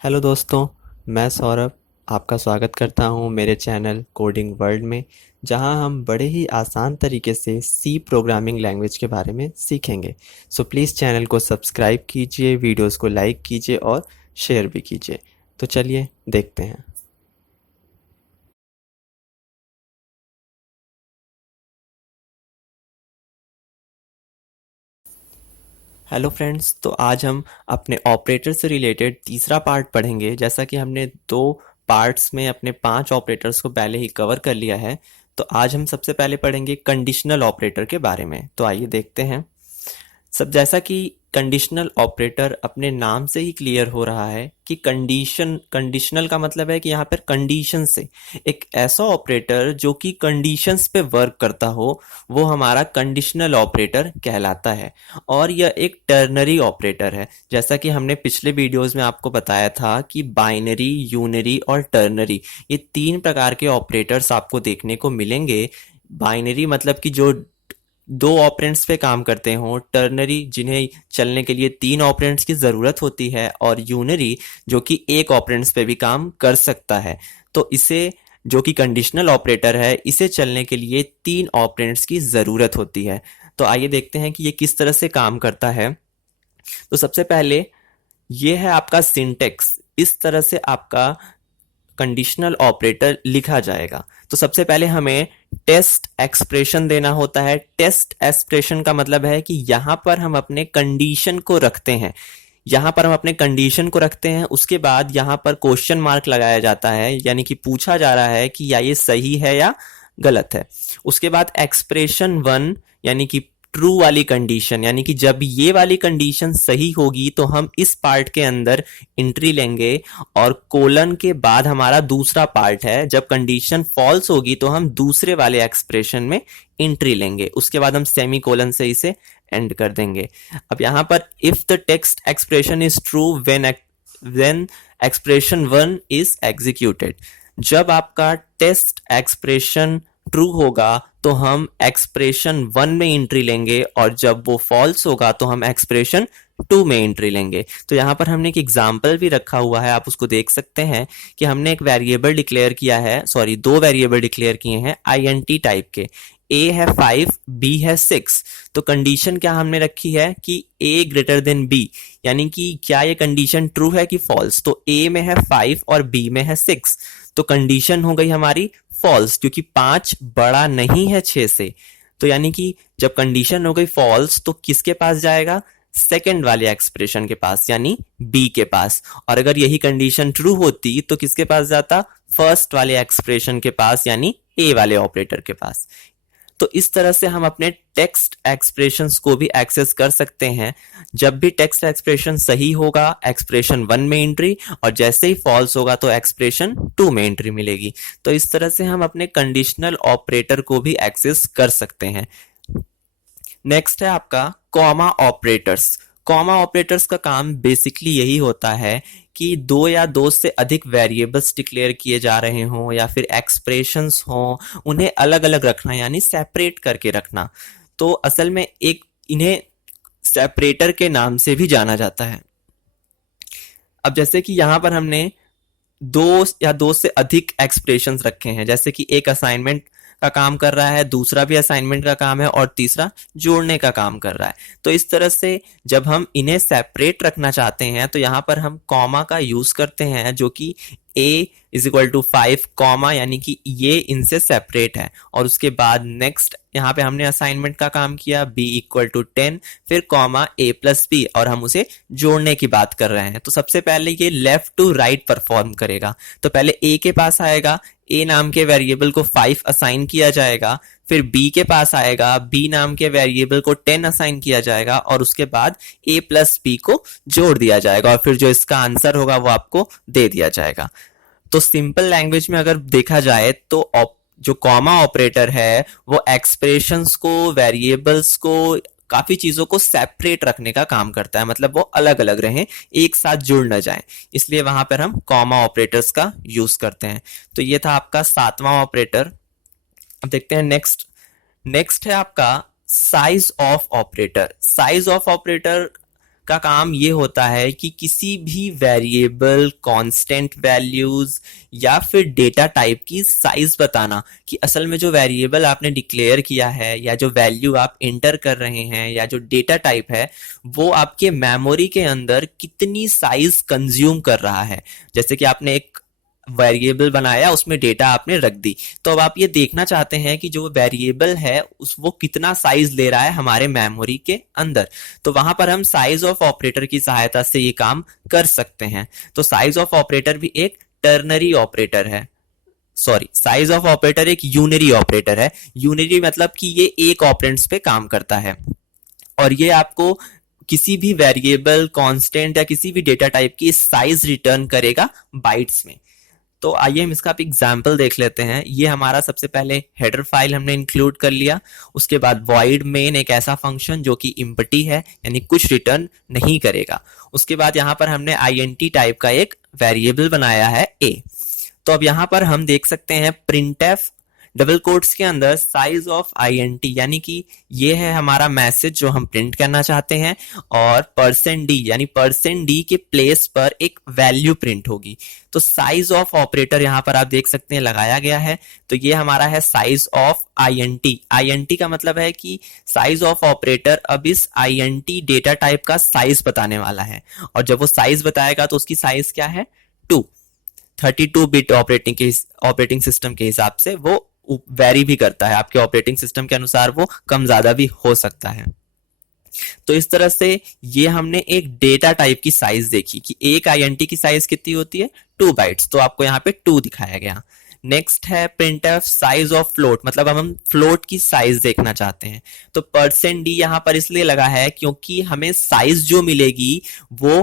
Hello दोस्तों, मैं सौरभ आपका स्वागत करता हूं मेरे चैनल कोडिंग वर्ल्ड में, जहां हम बड़े ही आसान तरीके से सी प्रोग्रामिंग लैंग्वेज के बारे में सीखेंगे। सो प्लीज़ चैनल को सब्सक्राइब कीजिए, वीडियोस को लाइक कीजिए और शेयर भी कीजिए। तो चलिए देखते हैं। हेलो फ्रेंड्स, तो आज हम अपने ऑपरेटर से रिलेटेड तीसरा पार्ट पढ़ेंगे। जैसा कि हमने दो पार्ट्स में अपने 5 ऑपरेटर्स को पहले ही कवर कर लिया है, तो आज हम सबसे पहले पढ़ेंगे कंडीशनल ऑपरेटर के बारे में। तो आइए देखते हैं। सब जैसा कि कंडीशनल ऑपरेटर अपने नाम से ही क्लियर हो रहा है कि कंडीशनल का मतलब है कि यहाँ पर कंडीशन से एक ऐसा ऑपरेटर जो कि कंडीशंस पे वर्क करता हो, वो हमारा कंडीशनल ऑपरेटर कहलाता है। और यह एक टर्नरी ऑपरेटर है। जैसा कि हमने पिछले वीडियोस में आपको बताया था कि बाइनरी, यूनरी और टर्नरी, ये 3 प्रकार के ऑपरेटर्स आपको देखने को मिलेंगे। बाइनरी मतलब कि जो 2 ऑपरेंड्स पे काम करते हों, टर्नरी जिन्हें चलने के लिए 3 ऑपरेंड्स की ज़रूरत होती है, और यूनरी जो कि 1 ऑपरेंड्स पे भी काम कर सकता है। तो इसे, जो कि कंडीशनल ऑपरेटर है, इसे चलने के लिए 3 ऑपरेंड्स की ज़रूरत होती है। तो आइए देखते हैं कि ये किस तरह से काम करता है। तो सबसे पहले ये है आपका सिंटेक्स। इस तरह से आपका कंडीशनल ऑपरेटर लिखा जाएगा। तो सबसे पहले हमें टेस्ट एक्सप्रेशन देना होता है। टेस्ट एक्सप्रेशन का मतलब है कि यहां पर हम अपने कंडीशन को रखते हैं। उसके बाद यहां पर क्वेश्चन मार्क लगाया जाता है, यानी कि पूछा जा रहा है कि या ये सही है या गलत है। उसके बाद एक्सप्रेशन 1 यानी कि ट्रू वाली कंडीशन, यानी कि जब ये वाली कंडीशन सही होगी तो हम इस पार्ट के अंदर एंट्री लेंगे। और कोलन के बाद हमारा दूसरा पार्ट है, जब कंडीशन फॉल्स होगी तो हम दूसरे वाले एक्सप्रेशन में एंट्री लेंगे। उसके बाद हम सेमी कोलन से इसे एंड कर देंगे। अब यहां पर if the text expression is true when expression 1 is executed, जब आपका टेस्ट एक्सप्रेशन ट्रू होगा तो हम एक्सप्रेशन 1 में एंट्री लेंगे, और जब वो फॉल्स होगा तो हम एक्सप्रेशन 2 में एंट्री लेंगे। तो यहां पर हमने एक एग्जाम्पल भी रखा हुआ है, आप उसको देख सकते हैं कि हमने एक वेरिएबल डिक्लेयर किया है, सॉरी 2 वेरिएबल डिक्लेयर किए हैं INT टाइप के। A है 5, B है 6। तो कंडीशन क्या हमने रखी है कि A ग्रेटर देन B, यानी कि क्या ये कंडीशन ट्रू है कि फॉल्स। तो A में है 5 और B में है 6, तो कंडीशन हो गई हमारी फॉल्स, क्योंकि 5 बड़ा नहीं है 6 से। तो यानी कि जब कंडीशन हो गई फॉल्स तो किसके पास जाएगा? सेकंड वाले एक्सप्रेशन के पास, यानी बी के पास। और अगर यही कंडीशन ट्रू होती तो किसके पास जाता? फर्स्ट वाले एक्सप्रेशन के पास, यानी ए वाले ऑपरेटर के पास। तो इस तरह से हम अपने टेक्स्ट एक्सप्रेशंस को भी एक्सेस कर सकते हैं। जब भी टेक्स्ट एक्सप्रेशन सही होगा, एक्सप्रेशन 1 में एंट्री, और जैसे ही फॉल्स होगा तो एक्सप्रेशन 2 में एंट्री मिलेगी। तो इस तरह से हम अपने कंडीशनल ऑपरेटर को भी एक्सेस कर सकते हैं। नेक्स्ट है आपका कॉमा ऑपरेटर्स। कॉमा ऑपरेटर्स का काम बेसिकली यही होता है कि 2 या 2 से अधिक वेरिएबल्स डिक्लेयर किए जा रहे हों या फिर एक्सप्रेशंस हों, उन्हें अलग अलग रखना, यानी सेपरेट करके रखना। तो असल में एक इन्हें सेपरेटर के नाम से भी जाना जाता है। अब जैसे कि यहां पर हमने 2 से अधिक एक्सप्रेशंस रखे हैं, जैसे कि एक असाइनमेंट का काम कर रहा है, दूसरा भी असाइनमेंट का काम है, और तीसरा जोड़ने का काम कर रहा है। तो इस तरह से जब हम इन्हें सेपरेट रखना चाहते हैं तो यहां पर हम कॉमा का यूज करते हैं, जो कि a is equal to 5 comma, यानी कि ये इनसे सेपरेट है। और उसके बाद नेक्स्ट यहाँ पे हमने असाइनमेंट का काम किया, b इक्वल टू 10, फिर कॉमा a प्लस b, और हम उसे जोड़ने की बात कर रहे हैं। तो सबसे पहले ये लेफ्ट टू राइट परफॉर्म करेगा। तो पहले a के पास आएगा, a नाम के वेरिएबल को 5 असाइन किया जाएगा, फिर b के पास आएगा, b नाम के वेरिएबल को 10 असाइन किया जाएगा, और उसके बाद a प्लस b को जोड़ दिया जाएगा, और फिर जो इसका आंसर होगा वो आपको दे दिया जाएगा। तो सिंपल लैंग्वेज में अगर देखा जाए तो जो कॉमा ऑपरेटर है वो एक्सप्रेशंस को, वेरिएबल्स को, काफी चीजों को सेपरेट रखने का काम करता है, मतलब वो अलग अलग रहें, एक साथ जुड़ न जाएं। इसलिए वहां पर हम कॉमा ऑपरेटर्स का यूज करते हैं। तो ये था आपका 7वां ऑपरेटर। अब देखते हैं नेक्स्ट। नेक्स्ट है आपका size of operator. Size of operator का काम ये होता है कि किसी भी वेरिएबल, कांस्टेंट वैल्यूज या फिर डेटा टाइप की साइज बताना, कि असल में जो वेरिएबल आपने डिक्लेयर किया है या जो वैल्यू आप इंटर कर रहे हैं या जो डेटा टाइप है वो आपके मेमोरी के अंदर कितनी साइज कंज्यूम कर रहा है। जैसे कि आपने एक वेरिएबल बनाया, उसमें डेटा आपने रख दी, तो अब आप ये देखना चाहते हैं कि जो वेरिएबल है उस वो कितना साइज ले रहा है हमारे मेमोरी के अंदर। तो वहां पर हम साइज ऑफ ऑपरेटर की सहायता से ये काम कर सकते हैं। तो साइज ऑफ ऑपरेटर भी एक टर्नरी ऑपरेटर है, सॉरी, साइज ऑफ ऑपरेटर एक यूनरी ऑपरेटर है। यूनरी मतलब कि ये एक ऑपरेंड्स पे काम करता है और ये आपको किसी भी वेरिएबल, कांस्टेंट या किसी भी डेटा टाइप की साइज रिटर्न करेगा बाइट्स में। तो आइए हम इसका एग्जाम्पल देख लेते हैं। ये हमारा सबसे पहले हेडर फाइल हमने इंक्लूड कर लिया, उसके बाद void main एक ऐसा फंक्शन जो कि एम्प्टी है, यानी कुछ रिटर्न नहीं करेगा। उसके बाद यहाँ पर हमने int टाइप का एक वेरिएबल बनाया है a। तो अब यहाँ पर हम देख सकते हैं printf डबल कोट्स के अंदर साइज ऑफ int, यानी कि ये है हमारा मैसेज जो हम प्रिंट करना चाहते हैं, और %d यानी %d के प्लेस पर एक वैल्यू प्रिंट होगी। तो साइज ऑफ ऑपरेटर यहाँ पर आप देख सकते हैं लगाया गया है। तो ये हमारा है साइज ऑफ int का मतलब है कि साइज ऑफ ऑपरेटर अब इस int डेटा टाइप का साइज बताने वाला है, और जब वो साइज बताएगा तो उसकी साइज क्या है, 32 बिट ऑपरेटिंग सिस्टम के हिसाब से वो वेरी भी करता है, आपके ऑपरेटिंग सिस्टम के अनुसार वो कम ज्यादा भी हो सकता है। तो इस तरह से ये हमने एक डेटा टाइप की साइज देखी कि एक int की साइज कितनी होती है, 2 बाइट्स। तो आपको यहाँ पे 2 दिखाया गया। नेक्स्ट है printf साइज ऑफ फ्लोट, मतलब हम फ्लोट की साइज देखना चाहते हैं। तो %d यहाँ पर इसलिए लगा है क्योंकि हमें साइज जो मिलेगी वो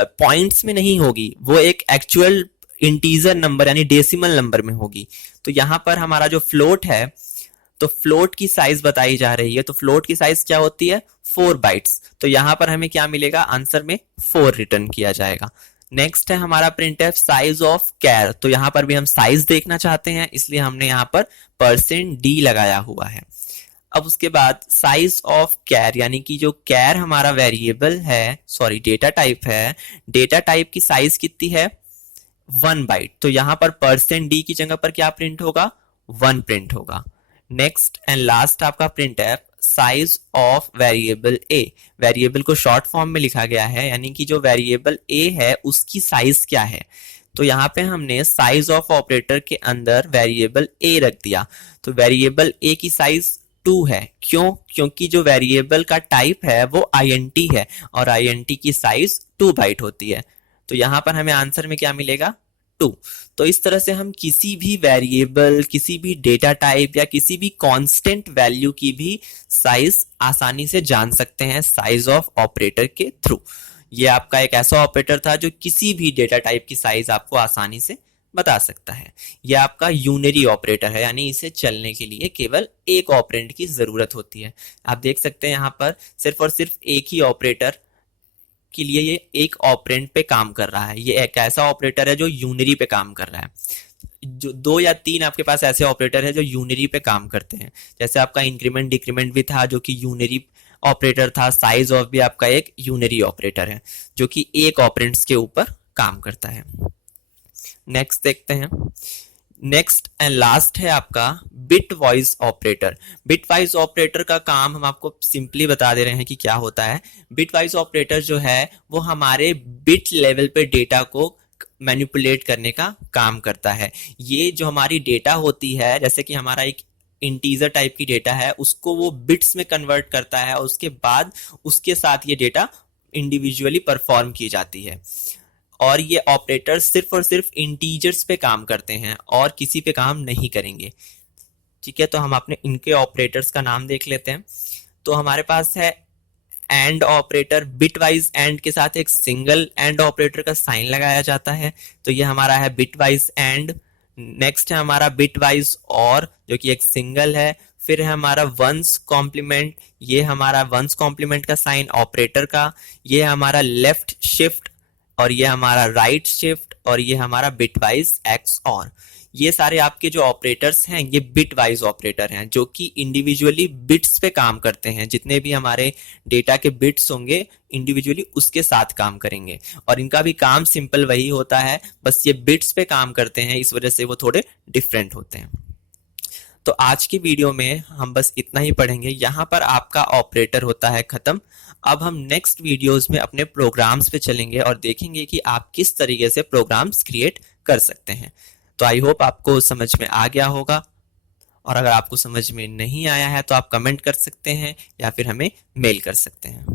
पॉइंट्स में नहीं होगी, वो एक एक्चुअल इंटीजर नंबर यानी डेसिमल नंबर में होगी। तो यहां पर हमारा जो फ्लोट है, तो फ्लोट की साइज बताई जा रही है। तो फ्लोट की साइज क्या होती है, 4 बाइट्स। तो यहां पर हमें क्या मिलेगा, आंसर में 4 रिटर्न किया जाएगा। नेक्स्ट है हमारा printf साइज ऑफ कैर। तो यहां पर भी हम साइज देखना चाहते हैं, इसलिए हमने यहां पर %d लगाया हुआ है। अब उसके बाद साइज ऑफ कैर, यानी कि जो कैर हमारा वेरिएबल है, सॉरी डेटा टाइप है, डेटा टाइप की साइज कितनी है, 1 बाइट। तो यहां पर %d की जगह पर क्या प्रिंट होगा, 1 प्रिंट होगा। नेक्स्ट एंड लास्ट आपका printf size of variable a। Variable को शॉर्ट फॉर्म में लिखा गया है, यानी कि जो वेरिएबल a है उसकी साइज क्या है। तो यहाँ पे हमने साइज ऑफ ऑपरेटर के अंदर वेरिएबल a रख दिया। तो वेरिएबल a की साइज 2 है। क्यों, क्योंकि जो वेरिएबल का टाइप है वो int है और int की साइज 2 बाइट होती है। तो यहां पर हमें आंसर में क्या मिलेगा, 2। तो इस तरह से हम किसी भी वेरिएबल, किसी भी डेटा टाइप या किसी भी कांस्टेंट वैल्यू की भी साइज आसानी से जान सकते हैं साइज ऑफ ऑपरेटर के थ्रू। ये आपका एक ऐसा ऑपरेटर था जो किसी भी डेटा टाइप की साइज आपको आसानी से बता सकता है। यह आपका यूनरी ऑपरेटर है, यानी इसे चलने के लिए केवल एक ऑपरेंड की जरूरत होती है। आप देख सकते हैं यहाँ पर सिर्फ और सिर्फ एक ही ऑपरेटर के लिए ये एक ऑपरेंड पे काम कर रहा है। ये एक ऐसा ऑपरेटर है जो यूनरी पे काम कर रहा है। जो 2 या 3 आपके पास ऐसे ऑपरेटर है जो यूनरी पे काम करते हैं। जैसे आपका इंक्रीमेंट डिक्रीमेंट भी था जो कि यूनरी ऑपरेटर था। साइज ऑफ भी आपका एक यूनरी ऑपरेटर है जो कि एक ऑपरेंड्स के ऊपर काम करता है। नेक्स्ट देखते हैं। नेक्स्ट एंड लास्ट है आपका bit wise operator. Bit wise operator का काम हम आपको सिंपली बता दे रहे हैं कि क्या होता है। बिट वाइज ऑपरेटर जो है वो हमारे बिट लेवल पे डेटा को मैनिपुलेट करने का काम करता है। ये जो हमारी डेटा होती है, जैसे कि हमारा एक इंटीजर टाइप की डेटा है, उसको वो बिट्स में कन्वर्ट करता है और उसके बाद उसके साथ ये डेटा इंडिविजुअली परफॉर्म की जाती है। और ये ऑपरेटर सिर्फ और सिर्फ इंटीजर्स पे काम करते हैं और किसी पे काम नहीं करेंगे। ठीक है, तो हम अपने इनके ऑपरेटर्स का नाम देख लेते हैं। तो हमारे पास है and operator. Bit wise and के साथ एक सिंगल एंड ऑपरेटर का साइन लगाया जाता है, तो ये हमारा है बिट वाइज एंड। नेक्स्ट है हमारा बिट वाइज और, जो कि एक सिंगल है। फिर है हमारा वंस कॉम्प्लीमेंट, ये हमारा वंस कॉम्प्लीमेंट का साइन ऑपरेटर का। ये हमारा लेफ्ट शिफ्ट और ये हमारा राइट शिफ्ट और ये हमारा बिटवाइज एक्स और। ये सारे आपके जो ऑपरेटर्स हैं ये बिट वाइज ऑपरेटर हैं, जो कि इंडिविजुअली बिट्स पे काम करते हैं। जितने भी हमारे डेटा के बिट्स होंगे इंडिविजुअली उसके साथ काम करेंगे, और इनका भी काम सिंपल वही होता है, बस ये बिट्स पे काम करते हैं, इस वजह से वो थोड़े डिफरेंट होते हैं। तो आज की वीडियो में हम बस इतना ही पढ़ेंगे। यहाँ पर आपका ऑपरेटर होता है खत्म। अब हम नेक्स्ट वीडियोस में अपने प्रोग्राम्स पे चलेंगे और देखेंगे कि आप किस तरीके से प्रोग्राम्स क्रिएट कर सकते हैं। तो आई होप आपको समझ में आ गया होगा, और अगर आपको समझ में नहीं आया है तो आप कमेंट कर सकते हैं या फिर हमें मेल कर सकते हैं।